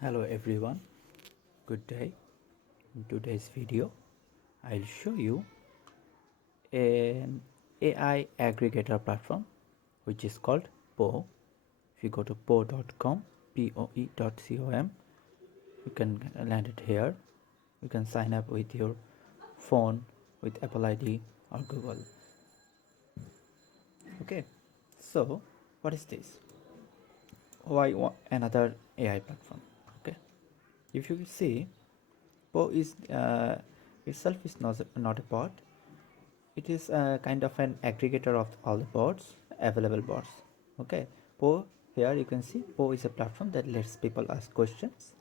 Hello everyone, good day. In today's video I'll show you an AI aggregator platform which is called POE. If you go to poe.com, poe.com, you can land it here. You can sign up with your phone with Apple ID or Google. Okay, so what is this? Why another AI platform? Okay, if you see, POE is itself is not a bot. It is a kind of an aggregator of all the bots, available bots. Okay, POE, here you can see POE is a platform that lets people ask questions,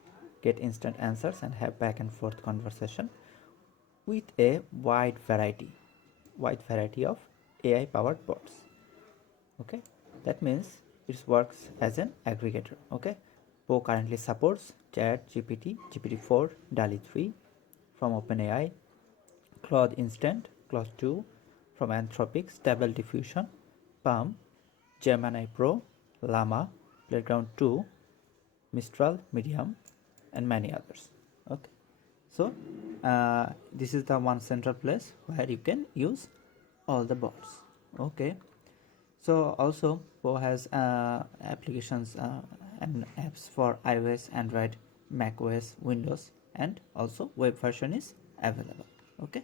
get instant answers, and have back and forth conversation with a wide variety of AI powered bots. Okay, that means it works as an aggregator. Okay, POE currently supports ChatGPT, GPT-4, DALL-E 3 from OpenAI, Claude Instant, Claude 2 from Anthropic, Stable Diffusion, Palm, Gemini Pro, Llama, Playground 2, Mistral, Medium, and many others. Okay, so this is the one central place where you can use all the bots. Okay, so also POE has applications and apps for iOS, Android, macOS, Windows, and also web version is available. Okay,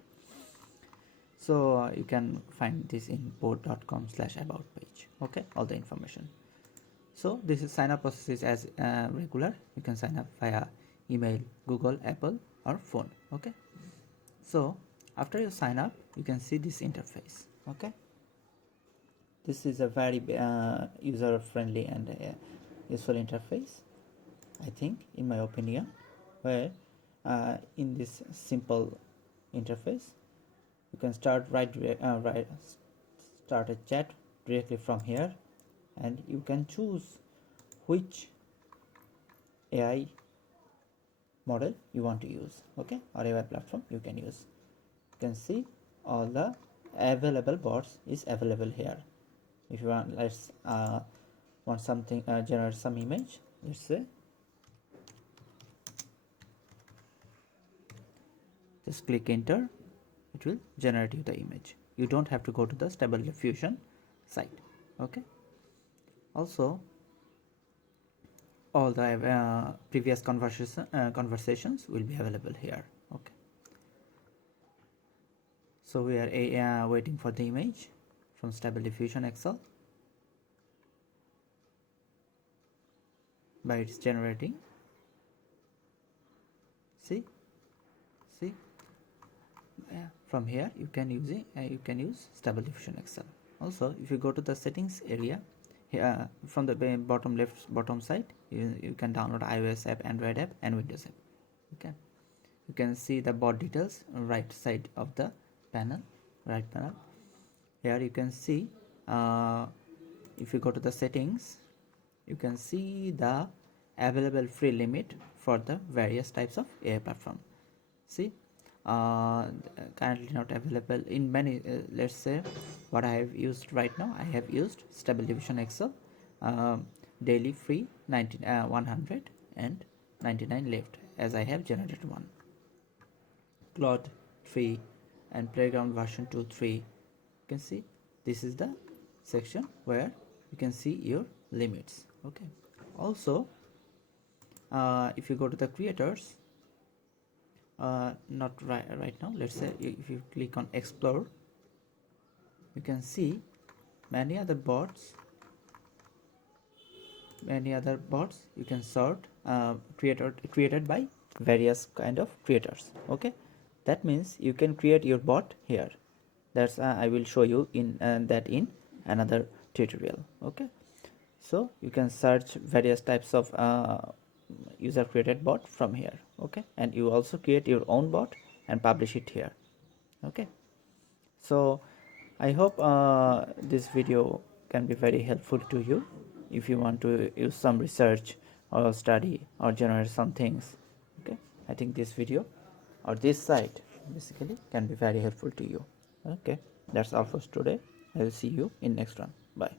so you can find this in poe.com/about page. Okay, all the information. So this is sign up process is as regular. You can sign up via email, Google, Apple, or phone. Okay, so after you sign up you can see this interface. Okay, this is a very user friendly and useful interface, I think, in my opinion, where in this simple interface you can start start a chat directly from here, and you can choose which AI model you want to use. Okay, or AI platform you can use. You can see all the available bots is available here. If you want, let's want something, generate some image, let's say, just click enter, it will generate you the image. You don't have to go to the Stable Diffusion site. Okay, also all the previous conversations will be available here. Okay, so we are waiting for the image from Stable Diffusion Excel. By it's generating. See, from here you can use Stable Diffusion Excel. Also, if you go to the settings area here, from the bottom side, you can download iOS app, Android app, and Windows app. Okay, you can see the bot details right side of the panel, right panel. Here you can see, if you go to the settings, you can see the available free limit for the various types of AI platform. See, currently not available in many. Let's say what I have used right now, I have used Stable Diffusion Excel, daily free 199 left, as I have generated one. Claude 3 and Playground version 2.3. You can see this is the section where you can see your limits. Okay, also if you go to the creators, not right now, let's say if you click on explore, you can see many other bots you can sort, created by various kind of creators. Okay, that means you can create your bot here. That's I will show you in that in another tutorial. Okay, so you can search various types of user created bot from here. Okay, and you also create your own bot and publish it here. Okay, so I hope this video can be very helpful to you if you want to use some research or study or generate some things. Okay, I think this video or this site basically can be very helpful to you. Okay, that's all for today. I will see you in next one. Bye.